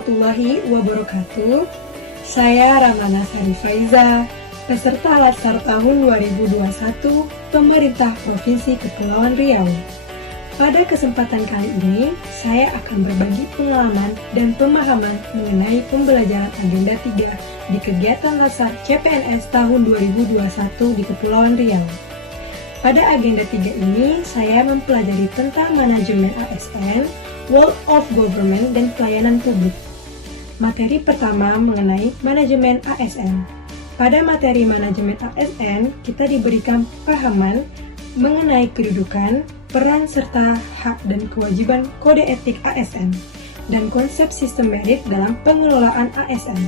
warahmatullahi wabarakatuh. Saya Ramana Sari Faiza, peserta Latsar tahun 2021 Pemerintah Provinsi Kepulauan Riau. Pada kesempatan kali ini, saya akan berbagi pengalaman dan pemahaman mengenai pembelajaran Agenda 3 di kegiatan Latsar CPNS tahun 2021 di Kepulauan Riau. Pada Agenda 3 ini, saya mempelajari tentang manajemen ASN, World of Government, dan pelayanan publik. Materi pertama mengenai manajemen ASN. Pada materi manajemen ASN, kita diberikan pahaman mengenai kedudukan, peran serta hak dan kewajiban kode etik ASN, dan konsep sistem merit dalam pengelolaan ASN.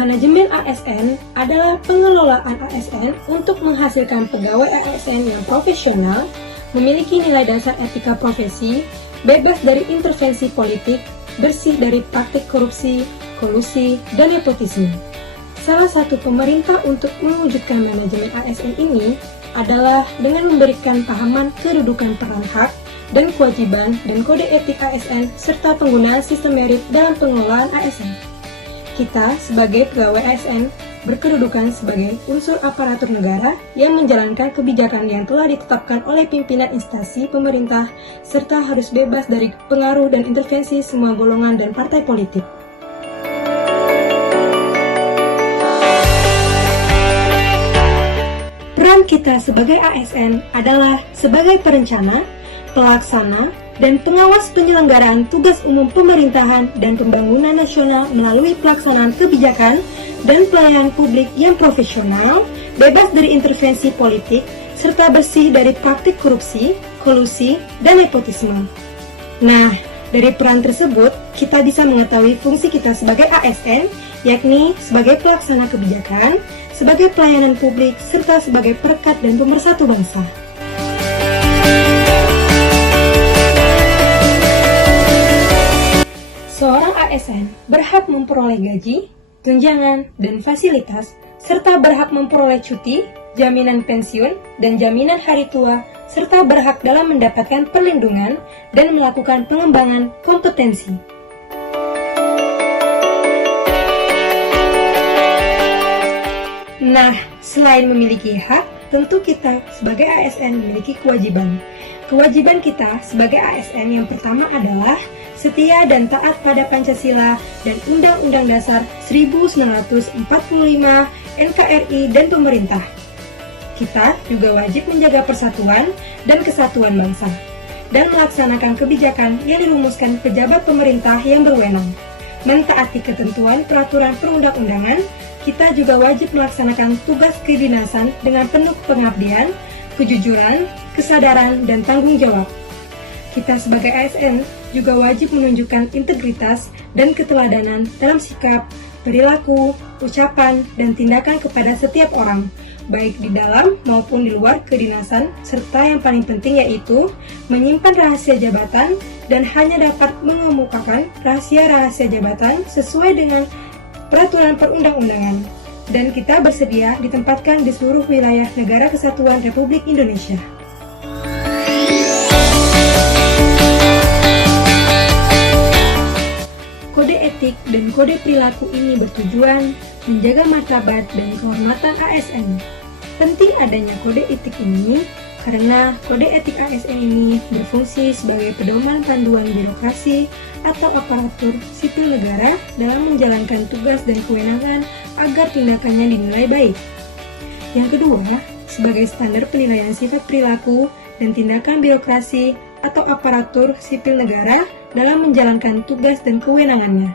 Manajemen ASN adalah pengelolaan ASN untuk menghasilkan pegawai ASN yang profesional, memiliki nilai dasar etika profesi, bebas dari intervensi politik, bersih dari praktik korupsi, kolusi, dan nepotisme. Salah satu pemerintah untuk mewujudkan manajemen ASN ini adalah dengan memberikan pahaman kedudukan peran hak dan kewajiban dan kode etik ASN serta penggunaan sistem merit dalam pengelolaan ASN. Kita sebagai pegawai ASN berkedudukan sebagai unsur aparatur negara yang menjalankan kebijakan yang telah ditetapkan oleh pimpinan instansi pemerintah serta harus bebas dari pengaruh dan intervensi semua golongan dan partai politik. Peran kita sebagai ASN adalah sebagai perencana, pelaksana, dan pengawas penyelenggaraan tugas umum pemerintahan dan pembangunan nasional melalui pelaksanaan kebijakan dan pelayanan publik yang profesional, bebas dari intervensi politik, serta bersih dari praktik korupsi, kolusi, dan nepotisme. Nah, dari peran tersebut, kita bisa mengetahui fungsi kita sebagai ASN, yakni sebagai pelaksana kebijakan, sebagai pelayanan publik, serta sebagai perekat dan pemersatu bangsa. Seorang ASN berhak memperoleh gaji, tunjangan, dan fasilitas, serta berhak memperoleh cuti, jaminan pensiun, dan jaminan hari tua, serta berhak dalam mendapatkan perlindungan dan melakukan pengembangan kompetensi. Nah, selain memiliki hak, tentu kita sebagai ASN memiliki kewajiban. Kewajiban kita sebagai ASN yang pertama adalah setia dan taat pada Pancasila dan Undang-Undang Dasar 1945, NKRI, dan pemerintah. Kita juga wajib menjaga persatuan dan kesatuan bangsa dan melaksanakan kebijakan yang dirumuskan pejabat pemerintah yang berwenang. Mentaati ketentuan peraturan perundang-undangan, kita juga wajib melaksanakan tugas kedinasan dengan penuh pengabdian, kejujuran, kesadaran, dan tanggung jawab. Kita sebagai ASN juga wajib menunjukkan integritas dan keteladanan dalam sikap, perilaku, ucapan, dan tindakan kepada setiap orang, baik di dalam maupun di luar kedinasan, serta yang paling penting yaitu menyimpan rahasia jabatan dan hanya dapat mengemukakan rahasia-rahasia jabatan sesuai dengan peraturan perundang-undangan. Dan kita bersedia ditempatkan di seluruh wilayah Negara Kesatuan Republik Indonesia. Kode etik dan kode perilaku ini bertujuan menjaga martabat dan kehormatan ASN. Penting adanya kode etik ini karena kode etik ASN ini berfungsi sebagai pedoman panduan birokrasi atau aparatur sipil negara dalam menjalankan tugas dan kewenangan agar tindakannya dinilai baik. Yang kedua, sebagai standar penilaian sifat perilaku dan tindakan birokrasi atau aparatur sipil negara dalam menjalankan tugas dan kewenangannya.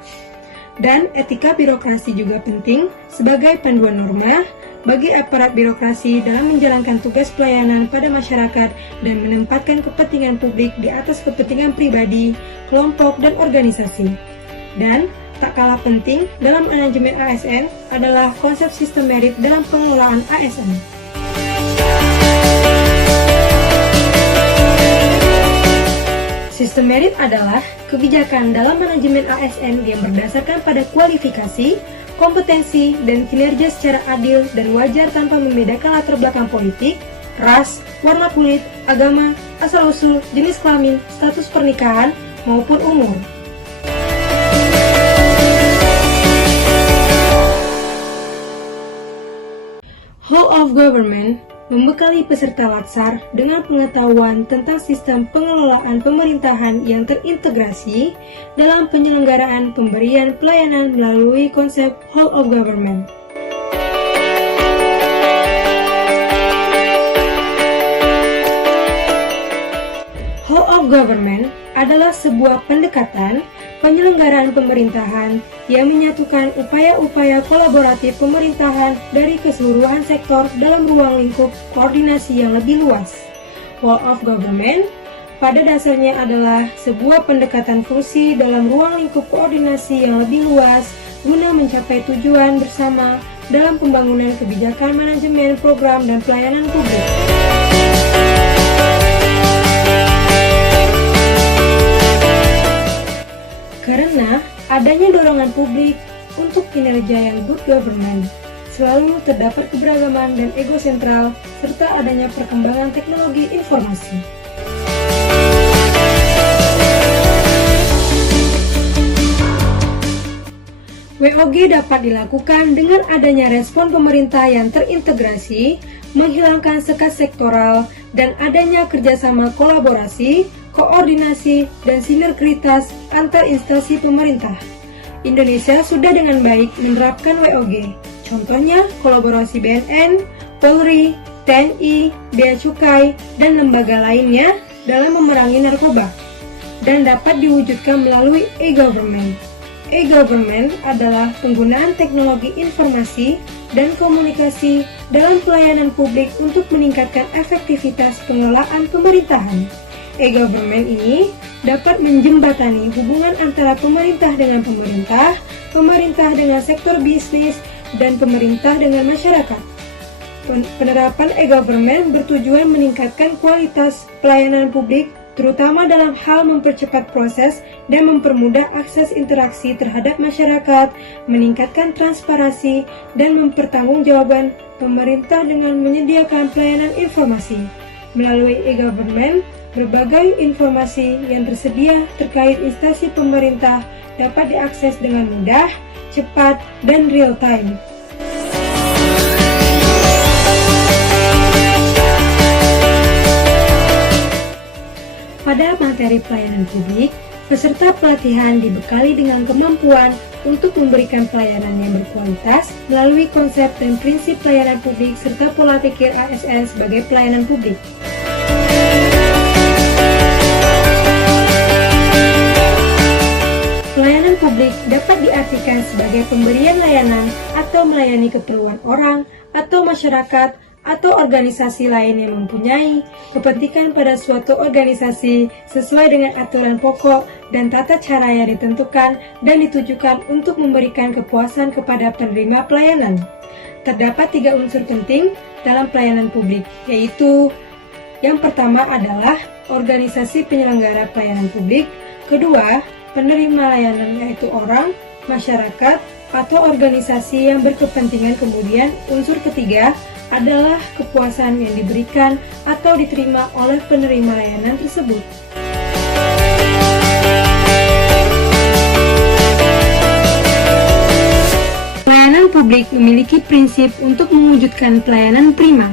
Dan etika birokrasi juga penting sebagai panduan norma bagi aparat birokrasi dalam menjalankan tugas pelayanan pada masyarakat dan menempatkan kepentingan publik di atas kepentingan pribadi, kelompok, dan organisasi. Dan tak kalah penting dalam manajemen ASN adalah konsep sistem merit dalam pengelolaan ASN. Sistem merit adalah kebijakan dalam manajemen ASN yang berdasarkan pada kualifikasi, kompetensi, dan kinerja secara adil dan wajar tanpa membedakan latar belakang politik, ras, warna kulit, agama, asal-usul, jenis kelamin, status pernikahan, maupun umur. Whole of Government membekali peserta Latsar dengan pengetahuan tentang sistem pengelolaan pemerintahan yang terintegrasi dalam penyelenggaraan pemberian pelayanan melalui konsep Whole of Government. Whole of Government adalah sebuah pendekatan penyelenggaraan pemerintahan yang menyatukan upaya-upaya kolaboratif pemerintahan dari keseluruhan sektor dalam ruang lingkup koordinasi yang lebih luas. Whole of Government pada dasarnya adalah sebuah pendekatan fungsi dalam ruang lingkup koordinasi yang lebih luas guna mencapai tujuan bersama dalam pembangunan kebijakan manajemen program dan pelayanan publik. Karena adanya dorongan publik untuk kinerja yang good government, selalu terdapat keberagaman dan ego sentral, serta adanya perkembangan teknologi informasi. WOG dapat dilakukan dengan adanya respon pemerintah yang terintegrasi, menghilangkan sekat sektoral, dan adanya kerjasama kolaborasi, koordinasi, dan sinergitas antar instansi pemerintah. Indonesia sudah dengan baik menerapkan WOG. Contohnya, kolaborasi BNN, Polri, TNI, Bea Cukai, dan lembaga lainnya dalam memerangi narkoba, dan dapat diwujudkan melalui e-government. E-government adalah penggunaan teknologi informasi dan komunikasi dalam pelayanan publik untuk meningkatkan efektivitas pengelolaan pemerintahan. E-government ini dapat menjembatani hubungan antara pemerintah dengan pemerintah, pemerintah dengan sektor bisnis, dan pemerintah dengan masyarakat. Penerapan e-government bertujuan meningkatkan kualitas pelayanan publik, terutama dalam hal mempercepat proses dan mempermudah akses interaksi terhadap masyarakat, meningkatkan transparansi, dan mempertanggungjawabkan pemerintah dengan menyediakan pelayanan informasi. Melalui e-government, berbagai informasi yang tersedia terkait instansi pemerintah dapat diakses dengan mudah, cepat, dan real-time. Pada materi pelayanan publik, peserta pelatihan dibekali dengan kemampuan untuk memberikan pelayanan yang berkualitas melalui konsep dan prinsip pelayanan publik serta pola pikir ASN sebagai pelayanan publik. Pelayanan publik dapat diartikan sebagai pemberian layanan atau melayani keperluan orang atau masyarakat atau organisasi lain yang mempunyai kepentingan pada suatu organisasi sesuai dengan aturan pokok dan tata cara yang ditentukan dan ditujukan untuk memberikan kepuasan kepada penerima pelayanan. Terdapat 3 unsur penting dalam pelayanan publik, yaitu yang pertama adalah organisasi penyelenggara pelayanan publik, kedua, penerima layanan yaitu orang, masyarakat, atau organisasi yang berkepentingan, kemudian unsur ketiga adalah kepuasan yang diberikan atau diterima oleh penerima layanan tersebut. Pelayanan publik memiliki prinsip untuk mewujudkan pelayanan prima.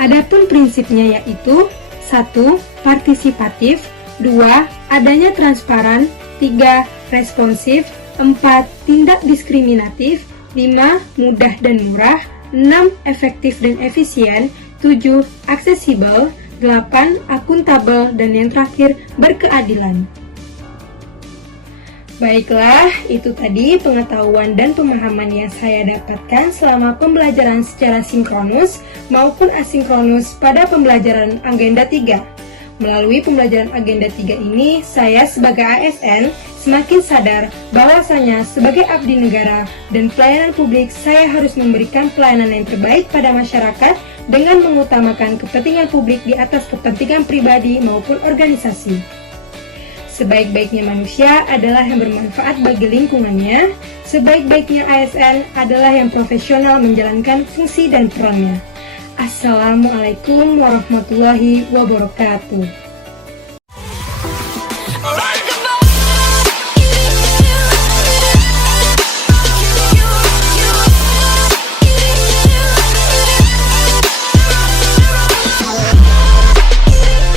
Adapun prinsipnya yaitu 1. Partisipatif, 2. Adanya transparan, 3. Responsif, 4. Tindak diskriminatif, 5. Mudah dan murah, 6. Efektif dan efisien, 7. Aksesibel, 8. Akuntabel, dan yang terakhir berkeadilan. Baiklah, itu tadi pengetahuan dan pemahaman yang saya dapatkan selama pembelajaran secara sinkronus maupun asinkronus pada pembelajaran Agenda 3. Melalui pembelajaran Agenda 3 ini, saya sebagai ASN semakin sadar bahwasanya sebagai abdi negara dan pelayanan publik, saya harus memberikan pelayanan yang terbaik pada masyarakat dengan mengutamakan kepentingan publik di atas kepentingan pribadi maupun organisasi. Sebaik-baiknya manusia adalah yang bermanfaat bagi lingkungannya, sebaik-baiknya ASN adalah yang profesional menjalankan fungsi dan perannya. Assalamualaikum warahmatullahi wabarakatuh.